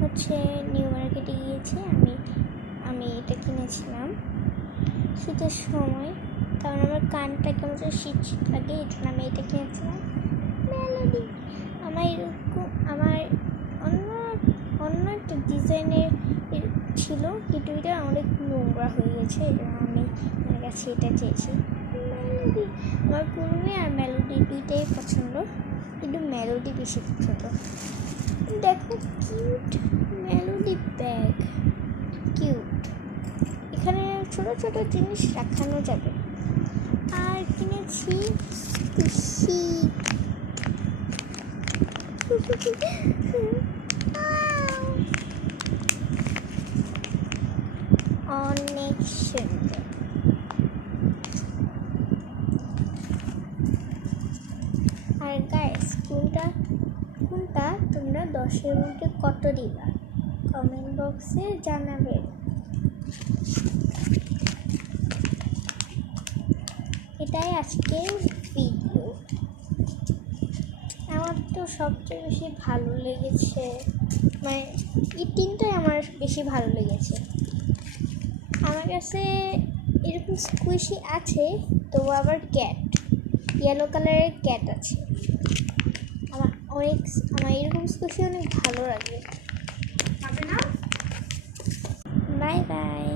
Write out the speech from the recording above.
হচ্ছে নিউ মার্কেটে গিয়েছি। আমি এটা কিনেছিলাম শীতের সময়, কারণ আমার কানটা কেমন শীত শীত লাগে, এই জন্য আমি এটা কিনেছিলাম। মেলোডি আমার অন্য একটা ডিজাইনের ছিল, কিন্তু এটা অনেক নোংরা হয়ে গেছে, এই জন্য আমি আমার কাছে এটা চেয়েছি। মেলোডি আমার কুরুমি আর মেলোডি দুইটাই পছন্দ, কিন্তু মেলোডি বেশি পছন্দ। দেখো কিউট মেলোডি ব্যাগ, কিউট। এখানে ছোট ছোট জিনিস রাখানো যাবে। আর কিনেছি স্কুশি, অনেক সুন্দর। আর গাইস, কোনটা তোমরা 10-এর মধ্যে কত দিবা কমেন্ট বক্সে জানাবে। এটাই আজকের ভিডিও। আমার তো সবচেয়ে বেশি ভালো লেগেছে, মানে এই তিনটাই আমার বেশি ভালো লেগেছে। আমার কাছে এরকম স্কুইশি আছে, তো আবার ক্যাট, ইয়েলো কালারের ক্যাট আছে। আমার এরকম স্কুইশি অনেক ভালো লাগে। Bye bye.